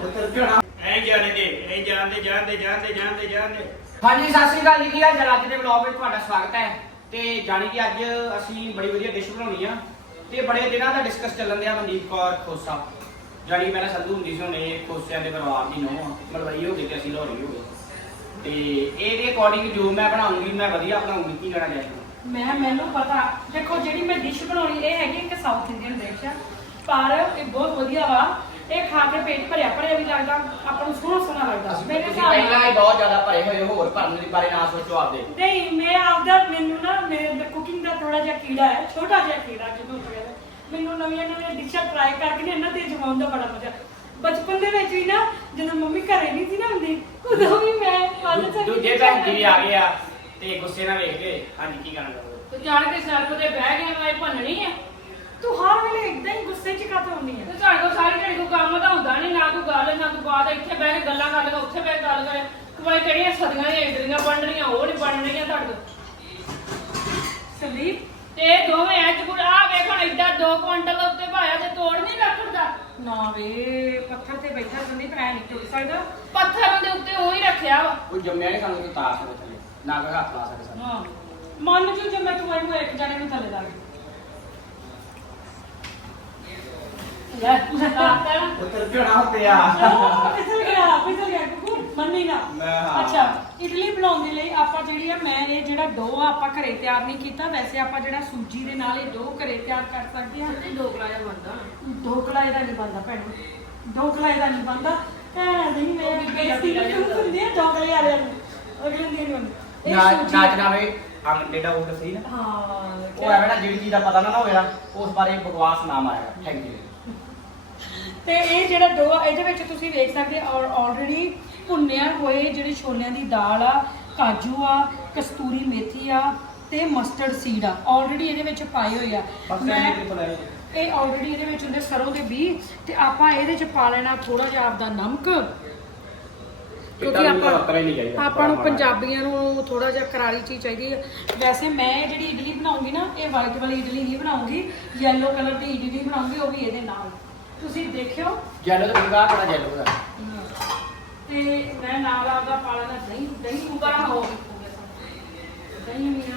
ਐਂ ਜਾਣੇ ਦੇ ਐਂ ਜਾਣਦੇ ਹਾਂਜੀ ਸਤਿ ਸ਼੍ਰੀ ਅਕਾਲ ਜੀ। ਅੱਜ ਦੇ ਵਲੌਗ ਵਿੱਚ ਤੁਹਾਡਾ ਸਵਾਗਤ ਹੈ। ਤੇ ਜਾਣੀ ਕਿ ਅੱਜ ਅਸੀਂ ਬੜੀ ਵਧੀਆ ਡਿਸ਼ ਬਣਾਉਣੀ ਆ ਤੇ ਬੜੇ ਦਿਨਾਂ ਦਾ ਡਿਸਕਸ ਚੱਲਣ ਦਿਆ। ਮਨਦੀਪ ਕੌਰ ਖੋਸਾ ਜਾਣੀ ਪਹਿਲਾਂ ਸੰਧੂ ਹੁੰਦੀ ਸੀ, ਹੁਣ ਇਹ ਖੋਸਿਆਂ ਦੇ ਪਰਿਵਾਰ ਦੀ ਨੂੰਹ ਮਲਵਈ ਹੋ ਗਈ ਤੇ ਅਸੀਂ ਲਾਹੌਰੀ ਹੋ ਗਏ। ਤੇ ਇਹਦੇ ਅਕੋਰਡਿੰਗ ਜੋ ਮੈਂ ਬਣਾਉਂਗੀ ਮੈਂ ਵਧੀਆ ਬਣਾਉਂਗੀ। ਕੀ ਕਹਿਣਾ ਚਾਹੀਦਾ ਮੈਨੂੰ ਪਤਾ ਦੇਖੋ ਜਿਹੜੀ ਮੈਂ ਡਿਸ਼ ਬਣਾਉਣੀ ਇਹ ਹੈਗੀ ਇੱਕ ਸਾਊਥ ਇੰਡੀਅਨ ਡਿਸ਼ ਆ, ਪਰ ਇਹ ਬਹੁਤ ਵਧੀਆ ਵਾ। ਇਹ ਖਾ ਕੇ ਪੇਟ ਭਰਿਆ ਵੀ ਲੱਗਦਾ, ਆਪਾਂ ਨੂੰ ਸੋਹਣਾ ਲੱਗਦਾ। ਮੇਰੇ ਤੁਸੀਂ ਪਹਿਲਾਂ ਹੀ ਬਹੁਤ ਜ਼ਿਆਦਾ ਭਰੇ ਹੋਏ, ਹੋਰ ਭਰਨ ਦੇ ਬਾਰੇ ਨਾ ਸੋਚੋ ਆਪਦੇ। ਨਹੀਂ, ਮੈਂ ਆਪਦਾ ਮੈਨੂੰ ਨਾ ਮੇਰੇ ਕੁਕਿੰਗ ਦਾ ਥੋੜਾ ਜਿਹਾ ਕੀੜਾ ਹੈ, ਛੋਟਾ ਜਿਹਾ ਕੀੜਾ ਜਿਹਨੂੰ ਕਹਿੰਦੇ। ਮੈਨੂੰ ਨਵੀਆਂ ਡਿਸ਼ਾਂ ਟਰਾਈ ਕਰਕੇ ਇਹਨਾਂ ਤੇ ਜਮਾਉਣ ਦਾ ਬੜਾ ਮਜ਼ਾ। ਬਚਪਨ ਦੇ ਵਿੱਚ ਵੀ ਨਾ ਜਦੋਂ ਮੰਮੀ ਘਰੇ ਨਹੀਂ ਸੀ ਨਾ ਹੁੰਦੀ, ਉਦੋਂ ਵੀ ਮੈਂ ਦੂਜੇ ਭੈਣ ਜੀ ਆ ਗਏ ਆ ਤੇ ਗੁੱਸੇ ਨਾਲ ਵੇਖ ਕੇ ਹਾਂਜੀ ਕੀ ਕਹਿਣਾ ਚਾਹੋਗੇ? ਤੂੰ ਜਾਣ ਕੇ ਸੜਕ ਤੇ ਬਹਿ ਗਿਆ ਮੈਂ ਭੰਨਣੀ ਆ। ਤੂੰ ਹਰ ਵੇਲੇ ਇਦਾਂ ਹੀ ਗੁੱਸੇ 'ਚ ਕਾਹਤੋਂ ਹੁੰਦੀ ਹੈ? ਤੇ ਸਾਡੇ ਕੋਲ ਸਾਰੀ ਘੜੀ ਕੋਈ ਕੰਮ ਤਾਂ ਹੁੰਦਾ ਨਹੀਂ, ਨਾ ਤੂੰ ਗੱਲ ਨਾ ਤੂੰ ਬਾਤ। ਇੱਥੇ ਬਹਿ ਕੇ ਗੱਲਾਂ ਕਰ ਲਗਾ, ਉੱਥੇ ਬਹਿ ਕੇ ਗੱਲ ਕਰ। ਕੋਈ ਕਿਹੜੀਆਂ ਸਦੀਆਂ ਦੀਆਂ ਇਡਲੀਆਂ ਬਣ ਰਹੀਆਂ, ਉਹ ਨਹੀਂ ਬਣ ਰਹੀਆਂ ਤੁਹਾਡੇ ਤੋਂ। ਸੰਦੀਪ ਤੇ ਇਹ ਦੋਵੇਂ ਐ ਚੁੜ ਆ ਵੇਖ ਹੁਣ ਏਦਾਂ 2 ਕੁਇੰਟਲ ਉੱਤੇ ਪਾਇਆ ਤੇ ਤੋੜ ਨਹੀਂ ਰੱਖਦਾ। ਨਾ ਵੇ, ਪੱਥਰ ਤੇ ਬੈਠਾ ਸੰਦੀਪ ਐ ਨਹੀਂ ਟੁੱਟ ਸਕਦਾ। ਪੱਥਰਾਂ ਦੇ ਉੱਤੇ ਉਹ ਹੀ ਰੱਖਿਆ ਵਾ। ਕੋਈ ਜੰਮਿਆ ਨਹੀਂ ਸਾਨੂੰ ਕੋਈ ਤਾਰ ਸਕਦੇ ਥੱਲੇ, ਨਾ ਕੋਈ ਹੱਥ ਲਾ ਸਕਦੇ ਸਾਨੂੰ। ਹਾਂ ਮੰਨ ਜੂ ਜੇ ਮੈਂ ਤੂੰ ਇਹਨੂੰ ਇੱਕ ਜਣੇ ਨੂੰ ਥੱਲੇ ਦਾਂਗੀ। ਲੈ ਤਾਤਾ ਉੱਤਰ ਕਿਹੜਾ ਹੁੰਦੇ ਆ? ਫਿਸਲ ਗਿਆ ਕੁਕੂ ਮੰਨੀ ਨਾ। ਅੱਛਾ, ਇਡਲੀ ਬਣਾਉਣ ਦੇ ਲਈ ਆਪਾਂ ਜਿਹੜੀ ਆ ਮੈਂ ਇਹ ਜਿਹੜਾ ਡੋ ਆ ਆਪਾਂ ਘਰੇ ਤਿਆਰ ਨਹੀਂ ਕੀਤਾ। ਵੈਸੇ ਆਪਾਂ ਜਿਹੜਾ ਸੂਜੀ ਦੇ ਨਾਲ ਇਹ ਡੋ ਘਰੇ ਤਿਆਰ ਕਰ ਸਕਦੇ ਹਾਂ। ਤੇ ਢੋਕਲਾ ਜਿਹਾ ਬਣਦਾ। ਢੋਕਲਾ ਇਹਦਾ ਨਹੀਂ ਬਣਦਾ ਭੈਣੋ, ਢੋਕਲਾ ਇਹਦਾ ਨਹੀਂ ਬਣਦਾ। ਨਹੀਂ ਮੈਂ ਬੇਇੱਜ਼ਤੀ ਹੁੰਦੀ ਹੈ ਢੋਕਲੇ ਵਾਲਿਆਂ ਨੂੰ, ਅਗਲੇ ਦਿਨ ਨਹੀਂ ਹੁੰਦੀ। ਨਾਚ ਨਾਵੇ ਅੰਡੇ ਦਾ ਉਹ ਸਹੀ ਨਾ। ਹਾਂ ਉਹ ਐਵੇਂ ਨਾ ਜਿਹੜੀ ਚੀਜ਼ ਦਾ ਪਤਾ ਨਾ ਹੋਇਆ ਉਸ ਬਾਰੇ ਬਕਵਾਸ ਨਾ ਮਾਰਿਆ। Thank you. ਤੇ ਇਹ ਜਿਹੜਾ ਡੋ ਆ ਇਹਦੇ ਵਿੱਚ ਤੁਸੀਂ ਵੇਖ ਸਕਦੇ ਔਰ ਆਲਰੇਡੀ ਭੁੰਨਿਆ ਹੋਏ ਜਿਹੜੇ ਛੋਲਿਆਂ ਦੀ ਦਾਲ ਆ, ਕਾਜੂ ਆ, ਕਸਤੂਰੀ ਮੇਥੀ ਆ ਤੇ ਮਸਟਰਡ ਸੀਡ ਆ, ਆਲਰੇਡੀ ਇਹਦੇ ਵਿੱਚ ਪਾਏ ਹੋਏ ਆ। ਇਹ ਆਲਰੇਡੀ ਇਹਦੇ ਵਿੱਚ ਹੁੰਦੇ ਸਰੋਂ ਦੇ ਬੀਜ। ਤੇ ਆਪਾਂ ਇਹਦੇ ਚ ਪਾ ਲੈਣਾ ਥੋੜਾ ਜਿਹਾ ਆਪਦਾ ਨਮਕ, ਕਿਉਂਕਿ ਆਪਾਂ ਨੂੰ ਪੰਜਾਬੀਆਂ ਨੂੰ ਥੋੜਾ ਜਿਹਾ ਕਰਾਰੀ ਚੀਜ਼ ਚਾਹੀਦੀ ਹੈ। ਵੈਸੇ ਮੈਂ ਜਿਹੜੀ ਇਡਲੀ ਬਣਾਉਂਗੀ ਨਾ, ਇਹ ਵਾਈਟ ਵਾਲੀ ਇਡਲੀ ਨਹੀਂ ਬਣਾਉਂਗੀ, ਯੈਲੋ ਕਲਰ ਦੀ ਇਡਲੀ ਬਣਾਉਂਗੀ, ਉਹ ਵੀ ਇਹਦੇ ਨਾਲ। ਤੁਸੀਂ ਦੇਖਿਓ ਜੈਲੋ ਤੇ ਬਿੰਗਾ ਥੋੜਾ ਜੈਲੋ ਦਾ। ਤੇ ਮੈਂ ਨਾਲ ਆਪਦਾ ਪਾ ਲੈਣਾ ਦਹੀਂ ਉਬਾਰਾ ਹੋ ਦਹੀਂ ਮੀਆਂ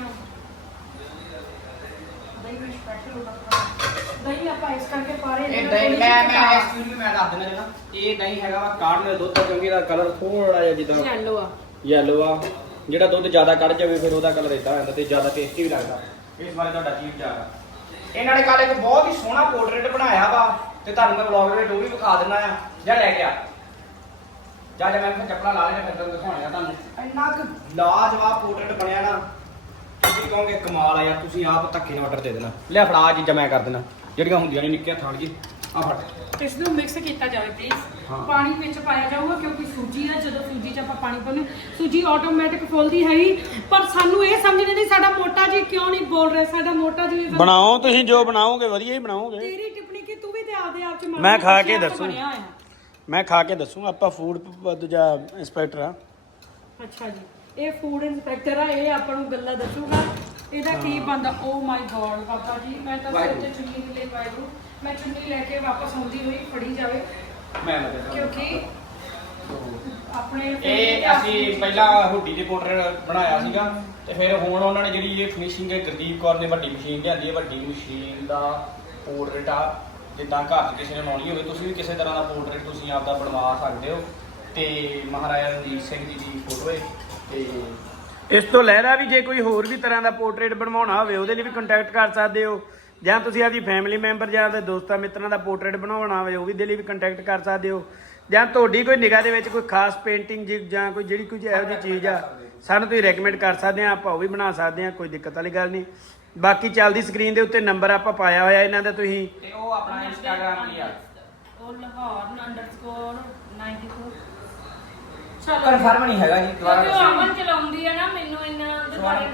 ਦਹੀਂ ਵੀ ਸਪੈਸ਼ਲ ਦਹੀਂ ਆਪਾਂ ਇਸ ਕਰਕੇ ਪਾ ਰਹੇ ਇਹ ਦਹੀਂ ਮੈਂ ਐਕਸਕਿਊਜ਼ ਮੈਂ ਦੱਸ ਦਿੰਦਾ ਜਣਾ, ਇਹ ਦਹੀਂ ਹੈਗਾ ਵਾ ਕਾੜਨ ਦਾ ਦੁੱਧ ਦਾ, ਕਿਉਂਕਿ ਇਹਦਾ ਕਲਰ ਥੋੜਾ ਜਿਹਾ ਜਿੱਦਾਂ ਯੈਲੋ ਆ। ਜਿਹੜਾ ਦੁੱਧ ਜ਼ਿਆਦਾ ਕੱਢ ਜਾਵੇ ਫਿਰ ਉਹਦਾ ਕਲਰ ਇਦਾਂ ਹੁੰਦਾ ਤੇ ਜ਼ਿਆਦਾ ਟੇਸਟੀ ਵੀ ਲੱਗਦਾ। ਇਸ ਬਾਰੇ ਤੁਹਾਡਾ ਕੀ ਵਿਚਾਰ ਆ? ਇਹਨਾਂ ਨੇ ਕੱਲ ਇੱਕ ਬਹੁਤ ਹੀ ਸੋਹਣਾ ਪੋਰਟਰੇਟ ਬਣਾਇਆ ਵਾ ਤੇ ਤੁਹਾਨੂੰ ਮੈਂ ਵਲੌਗ ਵਿੱਚ ਉਹ ਵੀ ਵਿਖਾ ਦਿੰਦਾ ਆ। ਜਾਂ ਲੈ ਗਿਆ ਜਾਂ ਮੈਂ ਚੱਪਲਾਂ ਲਾ ਲੈਣਾ ਫਿਰ ਤੁਹਾਨੂੰ ਦਿਖਾਉਣਾ ਤੁਹਾਨੂੰ। ਇੰਨਾ ਕੁ ਲਾਜਵਾਬ ਪੋਰਟਰੇਟ ਬਣਿਆ ਨਾ, ਤੁਸੀਂ ਕਹੋਗੇ ਕਮਾਲ ਆ ਯਾਰ। ਤੁਸੀਂ ਆਪ ਧੱਕੇ ਨਾਲ ਆਰਡਰ ਦੇ ਦੇਣਾ। ਲੈ ਫੜਾ ਚੀਜ਼ਾਂ ਮੈਂ ਕਰ ਦੇਣਾ ਜਿਹੜੀਆਂ ਹੁੰਦੀਆਂ ਨੇ ਨਿੱਕੀਆਂ ਥਾਲ ਜੀ। ਆ ਫੜ। ਇਸ ਨੂੰ ਮਿਕਸ ਕੀਤਾ ਜਾਵੇ ਪਲੀਜ਼। ਹਾਂ। ਪਾਣੀ ਵਿੱਚ ਪਾਇਆ ਜਾਊਗਾ ਕਿਉਂਕਿ ਸੂਜੀ ਆ, ਜਦੋਂ ਸੂਜੀ 'ਚ ਆਪਾਂ ਪਾਣੀ ਪਾਉਂਦੇ ਸੂਜੀ ਆਟੋਮੈਟਿਕ ਫੁੱਲਦੀ ਹੈਗੀ। ਪਰ ਸਾਨੂੰ ਇਹ ਸਮਝਦੇ ਨਹੀਂ ਸਾਡਾ ਮੋਟਾ ਜੀ ਕਿਉਂ ਨਹੀਂ ਬੋਲ ਰਿਹਾ। ਸਾਡਾ ਮੋਟਾ ਜੀ ਬਣਾਓ, ਤੁਸੀਂ ਜੋ ਬਣਾਓਗੇ ਵਧੀਆ ਹੀ ਬਣਾਓਗੇ। ਤੇਰੀ ਟਿੱਪਣੀ ਕਿ ਤੂੰ ਵੀ ਤੇ ਆਪਦੇ ਆਪ 'ਚ ਮੈਂ ਖਾ ਕੇ ਦੱਸੂ। ਬਣਿਆ ਹੋਇਆ। ਮੈਂ ਖਾ ਕੇ ਦੱਸੂ। ਆਪਾਂ ਫੂਡ ਦੂਜਾ ਇੰਸਪੈਕਟਰ ਆ। ਅੱਛਾ ਜੀ, ਇਹ ਫੂਡ ਇੰਸਪੈਕਟਰ ਆ, ਇਹ ਆਪਾਂ ਨੂੰ ਗੱਲਾਂ ਦੱਸੂਗਾ ਇਹਦਾ ਕੀ ਬਣਦਾ। ਓ ਮਾਈ ਗॉड ਪਾਪਾ ਜੀ, ਮੈਂ ਤਾਂ ਸਿਰ ਤੇ ਚੁੰਨੀ ਨਹੀਂ ਲੈ ਪਾਈ ਹੂੰ। ਮੈਂ ਚੁੰਨੀ ਲੈ ਕੇ ਵਾਪਸ ਆਉਂਦੀ ਹੋਈ ਫੜੀ ਜਾਵੇ ਮੈਂ ਮਦਦ ਕਿਉਂਕਿ ਆਪਣੇ ਇਹ ਅਸੀਂ ਪਹਿਲਾਂ ਹੁੱਡੀ ਦੇ ਪੋਰਟਰੇਟ ਬਣਾਇਆ ਸੀਗਾ ਤੇ ਫਿਰ ਹੁਣ ਉਹਨਾਂ ਨੇ ਜਿਹੜੀ ਇਹ ਫਿਨਿਸ਼ਿੰਗ ਹੈ ਗੁਰਦੀਪ ਕੌਰ ਨੇ ਵੱਡੀ ਮਸ਼ੀਨ ਲਿਆਂਦੀ ਹੈ। ਵੱਡੀ ਮਸ਼ੀਨ ਦਾ ਪੋਰਟਰੇਟ ਆ, ਜਿੱਦਾਂ ਘਰ 'ਚ ਕਿਸੇ ਨੇ ਬਣਾਉਣੀ ਹੋਵੇ ਤੁਸੀਂ ਵੀ ਕਿਸੇ ਤਰ੍ਹਾਂ ਦਾ ਪੋਰਟਰੇਟ ਤੁਸੀਂ ਆਪਦਾ ਬਣਵਾ ਸਕਦੇ ਹੋ। ਤੇ ਮਹਾਰਾਜਾ ਰਣਜੀਤ ਸਿੰਘ ਜੀ ਦੀ ਫੋਟੋ ਹੈ। ਤੇ ਇਸ ਤੋਂ ਲਹਿਰਾ ਵੀ ਜੇ ਕੋਈ ਹੋਰ ਵੀ ਤਰ੍ਹਾਂ ਦਾ ਪੋਰਟਰੇਟ ਬਣਵਾਉਣਾ ਹੋਵੇ ਉਹਦੇ ਲਈ ਵੀ ਕੰਟੈਕਟ ਕਰ ਸਕਦੇ ਹੋ। ਜਾਂ ਤੁਸੀਂ ਆਪਦੀ ਫੈਮਿਲੀ ਮੈਂਬਰ ਜਾਂ ਆਪਣੇ ਦੋਸਤਾਂ ਮਿੱਤਰਾਂ ਦਾ ਪੋਰਟਰੇਟ ਬਣਾਉਣਾ ਹੋਵੇ ਉਹ ਵੀ ਦੇ ਲਈ ਵੀ ਕੰਟੈਕਟ ਕਰ ਸਕਦੇ ਹੋ। ਜਾਂ ਤੁਹਾਡੀ ਕੋਈ ਨਿਗਾਹ ਦੇ ਵਿੱਚ ਕੋਈ ਖਾਸ ਪੇਂਟਿੰਗ ਜਾਂ ਕੋਈ ਜਿਹੜੀ ਕੁਝ ਇਹੋ ਜਿਹੀ ਚੀਜ਼ ਆ ਸਾਨੂੰ ਤੁਸੀਂ ਰეკਮੈਂਡ ਕਰ ਸਕਦੇ ਆ, ਆਪਾਂ ਉਹ ਵੀ ਬਣਾ ਸਕਦੇ ਆ, ਕੋਈ ਦਿੱਕਤ ਵਾਲੀ ਗੱਲ ਨਹੀਂ। ਬਾਕੀ ਚੱਲਦੀ ਸਕਰੀਨ ਦੇ ਉੱਤੇ ਨੰਬਰ ਆਪਾਂ ਪਾਇਆ ਹੋਇਆ ਇਹਨਾਂ ਦਾ, ਤੁਸੀਂ ਤੇ ਉਹ ਆਪਣਾ ਇੰਸਟਾਗ੍ਰਾਮ ਕੀ ਆ? ਉਹ Lahore_94 ਕਨਫਰਮ ਨਹੀਂ ਹੈਗਾ ਜੀ। ਕਿਉਂਕਿ ਉਹ ਅਮਨ ਚਲਾਉਂਦੀ ਆ ਨਾ, ਮੈਨੂੰ ਇੰਨਾ ਦੇ ਬਾਰੇ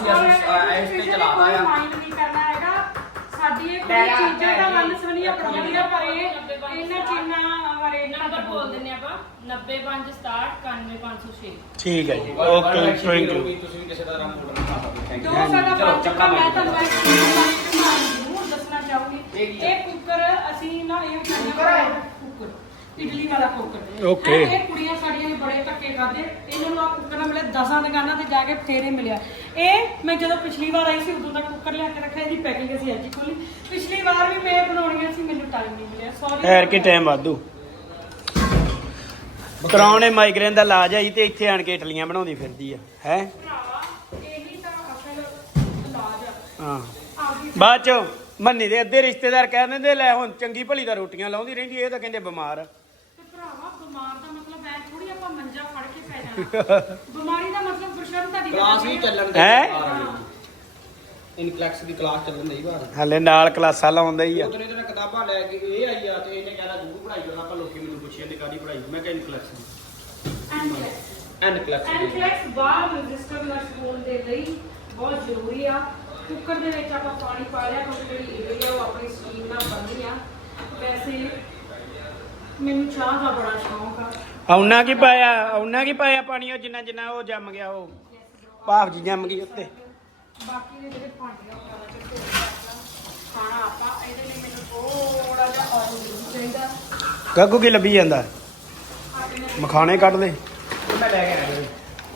ਮਾਈਂਡ ਨਹੀਂ ਕਰਨਾ ਹੈਗਾ। ਸਾਡੀ ਇਹ ਕੋਈ ਚੀਜ਼ਾਂ ਦਾ ਵੰਨ ਸਵਨੀਆਂ ਬਣਾਉਂਦੀਆਂ ਪਰ ਇਹਨਾਂ ਚੀਜ਼ਾਂ ਬਾਰੇ ਨੰਬਰ ਬੋਲ ਦਿੰਨੇ ਆਪਾਂ 9567 ਠੀਕ ਹੈ ਜੀ। Okay, thank you. ਤੁਸੀਂ ਵੀ ਕਿਸੇ ਤਰ੍ਹਾਂ ਮੋਡਲ ਬਣਾ ਸਕਦੇ ਹੋ। ਥੈਂਕ ਜੋ ਸਾਡਾ ਬਣ ਚੁੱਕਾ ਮੈਂ ਤੁਹਾਨੂੰ ਜ਼ਰੂਰ ਦੱਸਣਾ ਚਾਹੂੰਗੀ। ਇਹ ਕੁੱਕਰ ਅਸੀਂ ਨਾ ਇਹ ਕੁੱਕਰ ਇਡਲੀ ਵਾਲਾ ਕੁੱਕਰ। Okay. ਇਹ ਕੁੜੀਆਂ ਸਾਡੀਆਂ ਨੇ ਬੜੇ ਧੱਕੇ ਕਰਦੇ, ਇਹਨਾਂ ਨੂੰ ਆ ਕੁੱਕਰ ਨਾ ਮਿਲੇ 10 ਦੁਕਾਨਾਂ ਤੇ ਜਾ ਕੇ ਫੇਰੇ ਮਿਲਿਆ। ਇਹ ਮੈਂ ਜਦੋਂ ਪਿਛਲੀ ਵਾਰ ਆਈ ਸੀ ਉਦੋਂ ਤੱਕ ਕੁੱਕਰ ਲਿਆ ਕੇ ਰੱਖਿਆ, ਇਹਦੀ ਪੈਕਿੰਗ ਅਸੀਂ ਅੱਜ ਹੀ ਖੋਲੀ। ਪਿਛਲੀ ਵਾਰ ਵੀ ਮੈਂ ਬਣਾਉਣੀਆਂ ਸੀ, ਮੈਨੂੰ ਟਾਈਮ ਨਹੀਂ ਮਿਲਿਆ, ਸੌਰੀ। ਐਰ ਕੇ ਟਾਈਮ ਵਾਧੂ ਕਰਾਉਣੇ ਮਾਈਗ੍ਰੇਨ ਦਾ ਇਲਾਜ ਆਈ ਤੇ ਇੱਥੇ ਆਣ ਕੇ ਇਟਲੀਆਂ ਬਣਾਉਂਦੀ ਫਿਰਦੀ ਆ ਹੈ। ਭਰਾਵਾ ਇਹੀ ਤਾਂ ਅਸਲ ਇਲਾਜ ਆ। ਹਾਂ ਆਪਦੀ ਬਾਅਦ ਚ ਮੰਨੀ ਦੇ ਅੱਧੇ ਰਿਸ਼ਤੇਦਾਰ ਕਹਿ ਦਿੰਦੇ ਲੈ ਹੁਣ ਚੰਗੀ ਭਲੀ ਦਾ ਰੋਟੀਆਂ ਲਾਉਂਦੀ ਰਹਿੰਦੀ, ਇਹ ਤਾਂ ਕਹਿੰਦੇ ਬਿਮਾਰ ਆ। ਤੇ ਭਰਾਵਾ ਬਿਮਾਰ ਦਾ ਮਤਲਬ ਐ ਥੋੜੀ ਆਪਾਂ ਮੰਜਾ ਫੜ ਕੇ ਪੈ ਜਾਣਾ। ਬਿਮਾਰੀ ਦਾ ਮਤਲਬ ਗੁਰਸ਼ਰਨ ਤੁਹਾਡੀ ਕਲਾਸ ਵੀ ਚੱਲਣ ਦੀ ਹੈਂ? ਇਨਫਲੈਕਸ ਦੀ ਕਲਾਸ ਚੱਲਣ ਦੀ ਬਾਹਰ। ਹਲੇ ਨਾਲ ਕਲਾਸਾਂ ਲਾਉਂਦਾ ਹੀ ਆ। ਉਦੋਂ ਇਹਨੇ ਕਿਤਾਬਾਂ ਲੈ ਕੇ ਇਹ ਆਈ ਆ ਤੇ ਇਹਨੇ ਕਹਿੰਦਾ ਗੁਰੂ ਪੜਾਈ ਕਰਨਾ। ਆਪਾਂ ਲੋਕੀ ਮੈਨੂੰ ਪੁੱਛਿਆ ਨੇ ਕਾਦੀ ਪੜਾਈ, ਮੈਂ ਕਿਹਾ ਇਨਫਲੈਕਸ ਦੀ। ਇਨਫਲੈਕਸ ਐਨਫਲੈਕਸ ਬਾਹਰ ਰਜਿਸਟਰ ਮਸ਼ਗੂਲ ਦੇ ਲਈ ਬਹੁਤ ਜ਼ਰੂਰੀ ਆ। ਕੁੱਕਰ ਦੇ ਵਿੱਚ ਆਪਾਂ ਪਾਣੀ ਪਾ ਲਿਆ ਕਿਉਂਕਿ ਜਿਹੜੀ ਇਡਲੀ ਆ ਉਹ ਆਪਣੀ ਸਟੀਮ ਨਾਲ ਬਣਨੀ ਆ। ਵੈਸੇ ਮੈਨੂੰ ਚਾਹ ਦਾ ਬੜਾ ਸ਼ੌਂਕ ਆ। ਉਹਨਾਂ ਕੀ ਪਾਇਆ ਪਾਣੀ ਉਹ ਜਿੰਨਾ ਉਹ ਜੰਮ ਗਿਆ, ਉਹ ਭਾਫ ਜੀ ਜੰਮ ਗਈ ਉੱਤੇ। ਬਾਕੀ ਦੇ ਜਿਹੜੇ ਭਾਂਡੇ ਆ ਉਹ ਕਾਲਾ ਚੱਕੇ ਖਾਣਾ ਆਪਾਂ ਇਹਦੇ ਲਈ ਮੈਨੂੰ ਥੋੜਾ ਜਿਹਾ ਆਇਲ ਜ਼ਰੂਰ ਚਾਹੀਦਾ। ਗੱਗੂ ਕੀ ਲੱਭੀ ਜਾਂਦਾ, ਮਖਾਣੇ ਕੱਢ ਦੇ ਮੈਂ ਲੈ ਕੇ ਆਇਆ।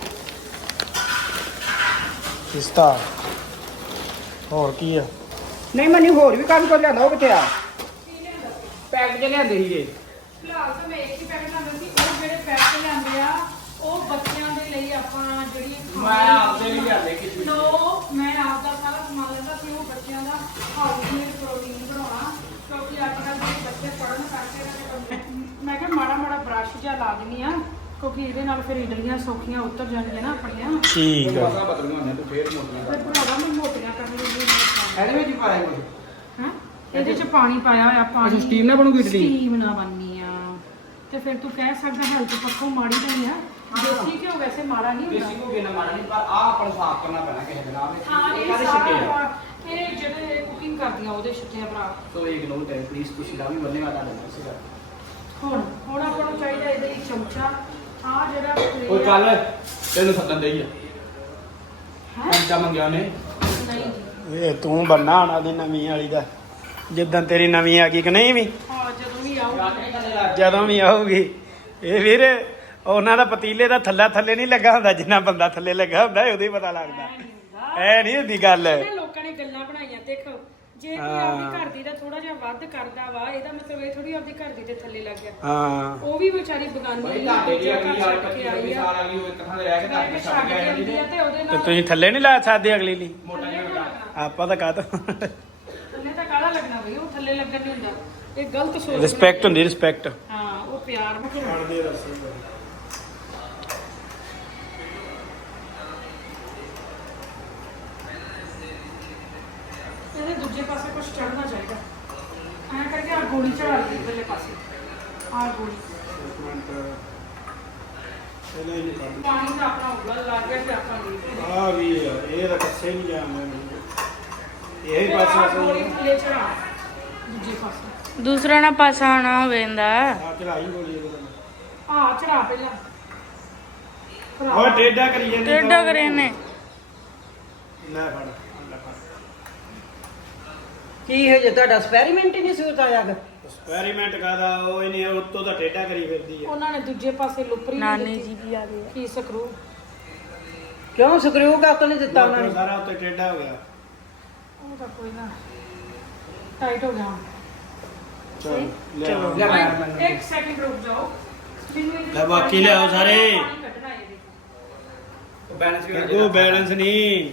ਪਿਸਤਾ ਹੋਰ ਕੀ ਆ। ਨਹੀਂ ਮੈਨੂੰ ਹੋਰ ਵੀ ਕੰਮ ਕਰ ਲਿਆਂਦਾ, ਉਹ ਕਿੱਥੇ ਆ? ਪੈਕਟ ਚ ਲਿਆਂਦੇ ਸੀਗੇ। ਫਿਲਹਾਲ ਤਾਂ ਮੈਂ ਇੱਕ ਹੀ ਪੈਕਟ ਲਿਆਂਦਾ ਸੀ। ਉਹ ਜਿਹੜੇ ਪੈਕਟ ਲਿਆਂਦੇ ਆ ਉਹ ਬੱਚਿਆਂ ਦੇ ਲਈ ਆਪਾਂ ਜਿਹੜੀ ਮੈਂ ਆਪਦੇ ਲਈ ਲਿਆਂਦੇ ਕਿਸੇ ਨੋ ਮੈਂ ਆਪਦਾ ਸਾਰਾ ਸਮਾਨ ਲੈਂਦਾ ਸੀ। ਉਹ ਬੱਚਿਆਂ ਦਾ ਹਾਊਸਮੇਡ ਪ੍ਰੋਟੀਨ ਬਣਾਉਣਾ ਕਿਉਂਕਿ ਅੱਜ ਕੱਲ੍ਹ ਦੇ ਬੱਚੇ ਪੜ੍ਹਨ ਕਰਕੇ ਮੈਂ ਕਿਹਾ ਮਾੜਾ ਮਾੜਾ ਬ੍ਰਸ਼ ਜਿਹਾ ਲਾ ਦਿੰਦੀ ਆ ਕਿਉਂਕਿ ਇਹਦੇ ਨਾਲ ਫਿਰ ਇਡਲੀਆਂ ਸੌਖੀਆਂ ਉਤਰ ਜਾਣਗੀਆਂ ਨਾ ਆਪਣੀਆਂ। ਠੀਕ ਆ। ਬਦਲੂਆਂ ਨੇ ਤੂੰ ਫੇਰ ਮੋਟੀਆਂ ਫਿਰ ਭਰਾਵਾ ਮੈਂ ਮੋਟੀਆਂ ਕਰਨ ਲਈ ਇਹਦੇ ਵਿੱਚ ਹੀ ਪਾਇਆ ਕੁਝ। ਹਾਂ ਇਹਦੇ ਚ ਪਾਣੀ ਪਾਇਆ ਹੋਇਆ। ਪਾਣੀ ਅੱਛਾ, steam ਨਾਲ ਬਣੂਗੀ ਇਡਲੀ? ਸਟੀਮ ਨਾਲ ਬਣਨੀ ਆ। ਤੇ ਫਿਰ ਤੂੰ ਕਹਿ ਸਕਦਾ ਹੈਲਥ ਪੱਖੋਂ ਮਾੜੀ ਨਹੀਂ ਆ। ਦੇਸੀ ਘਿਓ ਵੈਸੇ ਮਾੜਾ ਨਹੀਂ ਹੁੰਦਾ। ਦੇਸੀ ਕੋ ਬਿਨਾ ਮਾੜਾ ਨਹੀਂ, ਪਰ ਆ ਆਪਾਂ ਨੂੰ ਸਾਫ਼ ਕਰਨਾ ਪੈਣਾ ਕਿਸੇ ਦੇ ਨਾਲ। ਹਾਂ ਇਹ ਕਾਹਦੇ ਛਿੱਟੇ ਆ? ਸਾਰਾ ਇਹ ਜਿਹੜੇ ਕੁਕਿੰਗ ਕਰਦੀਆਂ ਉਹਦੇ ਛਿੱਟੇ ਆ ਭਰਾ। ਸੋ ਇੱਕ ਨੋਟ ਹੈ ਪਲੀਜ਼, ਤੁਸੀਂ ਦਾ ਵੀ ਬੰਨੇ ਵਾਲਾ ਦੇਣਾ ਸੀਗਾ। ਹੁਣ ਆਪਾਂ ਨੂੰ ਚਾਹੀਦਾ ਇਹਦੇ ਇੱਕ ਚਮਚਾ। ਆ ਜਿਹੜਾ ਉਹ ਚੱਲ ਤੈਨੂੰ ਸੱਦਣ ਦੇਈ ਆ। ਹੈ ਚਮਚਾ ਮੰਗਿਆ ਨੇ। ਨਹੀਂ ਜੀ। ਇਹ ਤੂੰ ਬੰਨਾ ਆਣਾ ਦੀ ਨਵੀਂ ਵਾਲੀ ਦਾ, ਜਿੱਦਾਂ ਤੇਰੀ ਨਵੀਂ ਆ ਗਈ ਕਿ ਨਹੀਂ ਵੀ, ਹਾਂ ਜਦੋਂ ਵੀ ਆਊਗਾ ਜਦੋਂ ਵੀ ਆਊਗੀ। ਇਹ ਵੀਰ ਉਹਨਾਂ ਦਾ ਪਤੀਲੇ ਦਾ ਥੱਲੇ ਨਹੀਂ ਲੱਗਾ ਹੁੰਦਾ, ਜਿੰਨਾ ਬੰਦਾ ਥੱਲੇ ਲੱਗਾ ਹੁੰਦਾ ਉਹਦੇ ਪਤਾ ਲੱਗਦਾ। ਐ ਨਹੀਂ ਹੁੰਦੀ ਗੱਲ। ਇਹਨਾਂ ਲੋਕਾਂ ਨੇ ਗੱਲਾਂ ਬਣਾਈਆਂ। ਦੇਖੋ ਜੇ ਕੋਈ ਆਪਦੀ ਘਰ ਦੀ ਦਾ ਥੋੜਾ ਜਿਹਾ ਵੱਧ ਕਰਦਾ ਵਾ, ਇਹਦਾ ਮਤਲਬ ਇਹ ਥੋੜੀ ਆਪਦੀ ਘਰ ਦੀ ਤੇ ਥੱਲੇ ਲੱਗ ਗਿਆ। ਹਾਂ ਉਹ ਵੀ ਵਿਚਾਰੀ ਬਗਾਨੀ ਬਈ ਤੁਹਾਡੇ ਦੀ ਅਗਲੀ ਵਾਰ 25 ਸਾਲ ਅਗਲੀ ਉਹ ਇੱਕ ਥਾਂ ਤੇ ਰਹਿ ਕੇ ਮੈਂ ਤਾਂ ਛੱਡ ਛੱਡ ਕੇ ਕੇ ਆਉਂਦੀ ਆ ਤੇ ਉਹਦੇ ਤੇ ਨਾਲ ਤੁਸੀਂ ਥੱਲੇ ਨਹੀਂ ਲਾ ਸਕਦੇ ਅਗਲੀ ਲਈ? ਮੋਟਾ ਜਿਹਾ ਆਪਾਂ ਤਾਂ ਕਾਹਤੋਂ ਥੱਲੇ ਤਾਂ ਕਾਹਦਾ ਲੱਗਣਾ ਬਈ, ਉਹ ਥੱਲੇ ਲੱਗਣ ਨਹੀਂ ਹੁੰਦਾ। ਇਹ ਗਲਤ ਸੋਚ ਰਿਸਪੈਕਟ ਹੁੰਦੀ, ਰਿਸਪੈਕਟ। ਹਾਂ ਉਹ ਪਿਆਰ ਇਹਦੇ ਦੂਜੇ ਪਾਸੇ ਕੁਝ ਚੜਨਾ ਚਾਹੀਦਾ। ਐਂ ਕਰਕੇ ਆ ਗੋਲੀ ਚੜਾ ਲਈ ਇਧਰਲੇ ਪਾਸੇ। ਆ ਗੋਲੀ ਪਾਣੀ ਦਾ ਆਪਣਾ ਉਬਲ ਲੱਗ ਗਿਆ ਤੇ ਆਪਾਂ ਨਹੀਂ ਆ ਵੀ ਇਹ ਤਾਂ ਕੱਸੇ ਨਹੀਂ ਜਾਣਦਾ ਇਹ ਫਿਰ ਆਹ ਗੋਲੀ ਥੱਲੇ ਚੜਾ ਦੂਜੇ ਪਾਸੇ। ਦੂਸਰਾ ਨਾ ਪਾਸਾ ਆਣਾ ਹੋਵੇਂਦਾ। ਆ ਚੜਾਈ ਗੋਲੀ ਆ ਚੜਾ ਪਹਿਲਾਂ। ਉਹ ਟੇਡਾ ਕਰੀ ਜਾਂਦੀ। ਟੇਡਾ ਕਰੇ ਨੇ। ਲੈ ਫੜ। ਕੀ ਹਜੇ ਤੁਹਾਡਾ ਐਕਸਪੈਰੀਮੈਂਟ ਹੀ ਨਹੀਂ ਸੂਤ ਆਇਆਗਾ? ਐਕਸਪੈਰੀਮੈਂਟ ਕਰਦਾ ਉਹ ਇਹਨੇ ਉੱਤੋਂ ਤਾਂ ਟੇਡਾ ਕਰੀ ਫਿਰਦੀ ਆ। ਉਹਨਾਂ ਨੇ ਦੂਜੇ ਪਾਸੇ ਲੁਪਰੀ ਨਾਨੀ ਜੀ ਵੀ ਆ ਗਏ। ਕੀ ਸਕਰੂ ਕਿਉਂ ਸਕਰੂ ਕਾਤੋਂ ਨਹੀਂ ਦਿੱਤਾ ਉਹਨਾਂ ਨੇ? ਸਾਰਾ ਉੱਤੇ ਟੇਡਾ ਹੋ ਗਿਆ। ਉਹ ਤਾਂ ਕੋਈ ਨਾ ਟਾਈਟ ਹੋ ਗਿਆ। ਚਲੋ ਚਲੋ। ਲਿਆ। ਇੱਕ ਸੈਕਿੰਡ ਰੁਕ ਜਾਓ। ਮੈਨੂੰ ਇਹਦੇ ਲੈ ਬਾਕੀ ਲਿਆਓ ਸਾਰੇ। ਪਾਣੀ ਕੱਢਣਾ ਇਹਦੇ ਚੋਂ। ਬੈਲੈਂਸ ਵੀ ਉਹ ਬੈਲੈਂਸ ਨਹੀਂ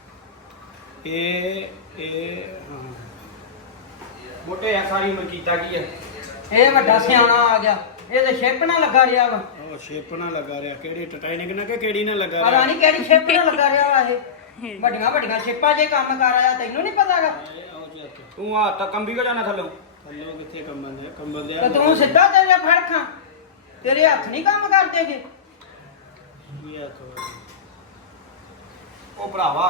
ਇਹ ਹਾਂ ਮੋਟੇ ਆ ਸਾਰੀ ਉਮਰ ਕੀਤਾ ਕੀ ਹੈ? ਇਹ ਵੱਡਾ ਸਿਆਣਾ ਆ ਗਿਆ। ਇਹ ਤੇ ਸ਼ਿਪ ਨਾਲ ਲੱਗਾ ਰਿਹਾ ਵਾ। ਉਹ ਸ਼ੇਪ ਨਾਲ ਲੱਗਾ ਰਿਹਾ। ਕਿਹੜੀ ਟਟਾਈਨਿਕ ਨਾਲ ਕਿ ਕਿਹੜੀ ਨਾਲ ਲੱਗਾ ਪਤਾ ਰਿਹਾ? ਨਹੀਂ ਕਿਹੜੀ ਸ਼ਿਪ ਨਾਲ ਲੱਗਾ ਰਿਹਾ ਵਾ ਇਹ। ਵੱਡੀਆਂ ਵੱਡੀਆਂ ਸ਼ਿਪਾਂ 'ਚ ਕੰਮ ਕਰ ਆਇਆ, ਤੈਨੂੰ ਨਹੀਂ ਪਤਾਗਾ? ਤੂੰ ਆ ਤਾਂ ਕੰਬੀ ਕੋ ਜਾਣਾ ਥੱਲੋਂ? ਥੱਲੋਂ ਕਿੱਥੇ ਕੰਬਲ ਦੇ ਤੇ ਤੂੰ ਸਿੱਧਾ ਤੇਰੇ ਫੜ ਖਾਂ, ਤੇਰੇ ਹੱਥ ਨਹੀਂ ਕੰਮ ਕਰਦੇਗੇ। ਕੀ ਆ ਤੋ ਉਹ ਭਰਾਵਾ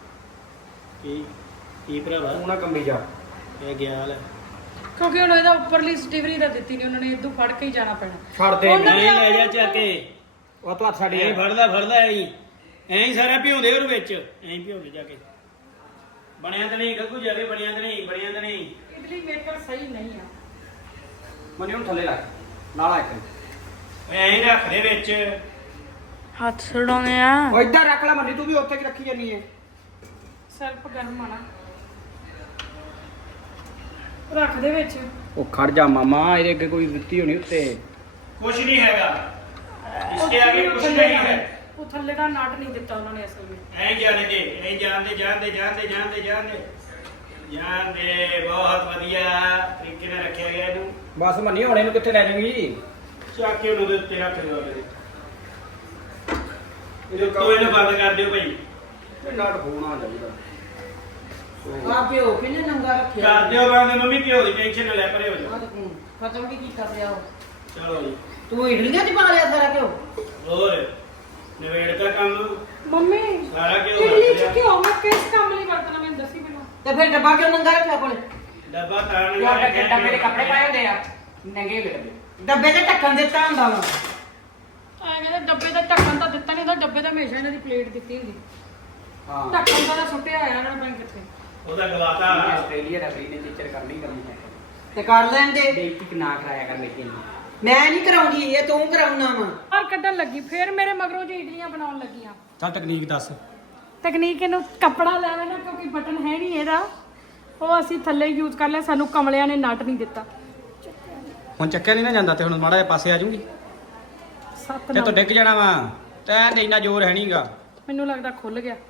ਕੀ ਭਰਾਵਾ ਤੂੰ ਨਾ ਕੰਬੀ ਜਾ। ਇਹ ਗਿਆ ਲੈ। ਕਿਉਂਕਿ ਹੁਣ ਇਹਦਾ ਉੱਪਰਲੀ ਸਟਿਵਰੀ ਦਾ ਦਿੱਤੀ ਨਹੀਂ ਉਹਨਾਂ ਨੇ, ਇਦੋਂ ਫੜ ਕੇ ਹੀ ਜਾਣਾ ਪੈਣਾ। ਛੱਡ ਦੇ ਉਹਨਾਂ ਨੇ ਨਹੀਂ ਲੈ ਜਾ ਚੱਕ ਕੇ। ਉਹ ਤੂੰ ਹੱਥ ਛੱਡ ਐਂ ਯਾਰ। ਫੜਦਾ ਐਂ ਹੀ ਸਾਰਾ ਭਿਉਂਦੇ ਉਹਦੇ ਵਿੱਚ। ਐਂ ਭਿਉਂਦੇ ਜਾ ਕੇ। ਬਣਿਆ ਤਾਂ ਨਹੀਂ ਗੱਗੂ ਜਾਵੇ, ਬਣਿਆ ਤਾਂ ਨਹੀਂ। ਇਡਲੀ ਮੇਕਰ ਸਹੀ ਨਹੀਂ ਆ। ਮਨੇ ਹੁਣ ਥੱਲੇ ਲੱਗ। ਲਾ ਇੱਕ ਐਂ ਹੀ ਰੱਖ ਦੇ ਵਿੱਚ। ਹੱਥ ਛਡਾਉਣੇ ਆ ਉਹ ਇੱਧਰ ਰੱਖ ਲੈ ਮੰਨੀ, ਤੂੰ ਵੀ ਉੱਥੇ ਕੀ ਰੱਖੀ ਜਾਨੀ ਹੈ। ਸੈਲਫ ਗਰਮ ਆਣਾ ਰੱਖ ਦੇ ਵਿੱਚ। ਉਹ ਖੜ ਜਾ ਮਾਮਾ, ਇਹਦੇ ਅੱਗੇ ਕੋਈ ਦਿੱਤੀ ਹੋਣੀ ਉੱਤੇ। ਕੁਛ ਨਹੀਂ ਹੈਗਾ, ਇਸਕੇ ਆਗੇ ਕੁਛ ਥੱਲੇ ਨਹੀਂ ਦਾ- ਹੈ। ਉਹ ਥੱਲੇ ਦਾ ਨਟ ਨਹੀਂ ਦਿੱਤਾ ਉਹਨਾਂ ਨੇ ਅਸਲ ਵਿੱਚ। ਐਂ ਜਾਣੇ ਦੇ, ਐਂ ਜਾਣਦੇ ਜਾਣਦੇ ਜਾਣਦੇ ਜਾਣਦੇ ਜਾਣਦੇ ਜਾਣਦੇ। ਬਹੁਤ ਵਧੀਆ ਤਰੀਕੇ ਨਾਲ ਰੱਖਿਆ ਗਿਆ ਇਹਨੂੰ। ਬਸ ਮੰਨੀ, ਹੁਣ ਇਹਨੂੰ ਕਿੱਥੇ ਲੈ ਜਾਊਂਗੀ? ਚੱਕ ਕੇ ਉਹਨੂੰ ਦੇ ਉੱਤੇ ਰੱਖ ਦਿਓ ਆਪਣੇ। ਇਹਦੇ ਤੋਂ ਇਹਨੂੰ ਬੰਦ ਕਰ ਦਿਓ ਭਾਈ। ਇਹ ਨਟ ਹੋਣਾ ਚਾਹੀਦਾ। ਆ ਪਿਓ ਕਿਹਨੇ ਨੰਗਾ ਰੱਖਿਆ? ਕਰ ਦਿਓ ਬੰਦ ਮੰਮੀ, ਘਿਓ ਦੀ ਟੈਨਸ਼ਨ ਨਾ ਲੈ, ਪਰੇ ਹੋ ਆਹ ਜਾ। ਤੇ ਤੂੰ ਖਤਮ ਵੀ ਕੀ ਕਰ ਰਿਹਾ ਉਹ? ਚਲੋ ਜੀ, ਤੂੰ ਇਡਲੀਆਂ 'ਚ ਪਾ ਲਿਆ ਸਾਰਾ ਘਿਓ? ਹੋਰ ਨਵੇੜ ਦਾ ਕੰਮ ਮੰਮੀ ਸਾਰਾ ਘਿਓ ਇਡਲੀ ਵਰਤ ਚ ਲਿਆ। ਘਿਓ ਮੈਂ ਕਿਸ ਕੰਮ ਲਈ ਵਰਤਣਾ ਮੈਨੂੰ ਦੱਸੀ ਪਹਿਲਾਂ। ਤੇ ਫਿਰ ਡੱਬਾ ਕਿਉਂ ਨੰਗਾ ਰੱਖਿਆ ਕੋਲੇ? ਡੱਬਾ ਤਾਰਨ ਯਾਰ ਡੱਬੇ ਦੇ ਕੱਪੜੇ ਪਾਏ ਹੁੰਦੇ ਆ, ਨੰਗੇ ਹੋਏ ਡੱਬੇ। ਡੱਬੇ 'ਚ ਢੱਕਣ ਦਿੱਤਾ ਹੁੰਦਾ ਵਾ। ਐ ਕਹਿੰਦੇ ਡੱਬੇ ਦਾ ਢੱਕਣ ਤਾਂ ਦਿੱਤਾ ਨਹੀਂ ਹੁੰਦਾ, ਡੱਬੇ ਦਾ ਹਮੇਸ਼ਾ ਇਹਨਾਂ ਦੀ ਪਲੇਟ ਦਿੱਤੀ ਹੁੰਦੀ। ਹਾਂ, ਢੱਕਣ ਦਾ ਤਾਂ ਸੁੱਟਿਆ ਆਇਆ ਇਹਨਾਂ ਨੇ ਕਿੱਥੇ। ਉਹਦਾ ਗਵਾਤਾ। ਆਸਟ੍ਰੇਲੀਆ ਰੈਫਰੀ ਨੇ ਟੀਚਰ ਕਰਨੀ ਹੈ। ਤੇ ਕਰ ਲੈਣ ਦੇ। ਬੇਇੱਜ਼ਤੀ ਨਾ ਕਰਾਇਆ ਕਰ ਮੇਰੀ ਨੂੰ। ਮੈਂ ਨਹੀਂ ਕਰਾਉਂਦੀ, ਇਹ ਤੂੰ ਕਰਾਉਣਾ ਵਾ। ਬਾਹਰ ਕੱਢਣ ਲੱਗੀ, ਫਿਰ ਮੇਰੇ ਮਗਰੋਂ ਜੀ ਇਡਲੀਆਂ ਬਣਾਉਣ ਲੱਗੀਆਂ। ਚੱਲ ਟੈਕਨੀਕ ਦੱਸ। ਤਕਨੀਕ ਇਹਨੂੰ ਕੱਪੜਾ ਲੈ ਲੈਣਾ, ਕਿਉਂਕਿ ਬਟਨ ਹੈ ਨਹੀਂ ਇਹਦਾ, ਉਹ ਅਸੀਂ ਥੱਲੇ ਯੂਜ਼ ਕਰ ਲਿਆ। ਸਾਨੂੰ ਕਮਲਿਆਂ ਨੇ ਨਟ ਨਹੀਂ ਦਿੱਤਾ। ਹੁਣ ਚੱਕਿਆ ਨਹੀਂ ਨਾ ਜਾਂਦਾ, ਤੇ ਹੁਣ ਮਾੜਾ ਜਿਹਾ ਪਾਸੇ ਆ ਜਾਊਗੀ ਸੱਤ ਤੇ ਤੂੰ ਨਾਲ ਡਿੱਗ ਜਾਣਾ ਵਾ। ਤੈਂ ਤੇ ਇੰਨਾ ਜ਼ੋਰ ਹੈ ਨਹੀਂਗਾ। ਮੈਨੂੰ ਲੱਗਦਾ ਖੁੱਲ ਗਿਆ।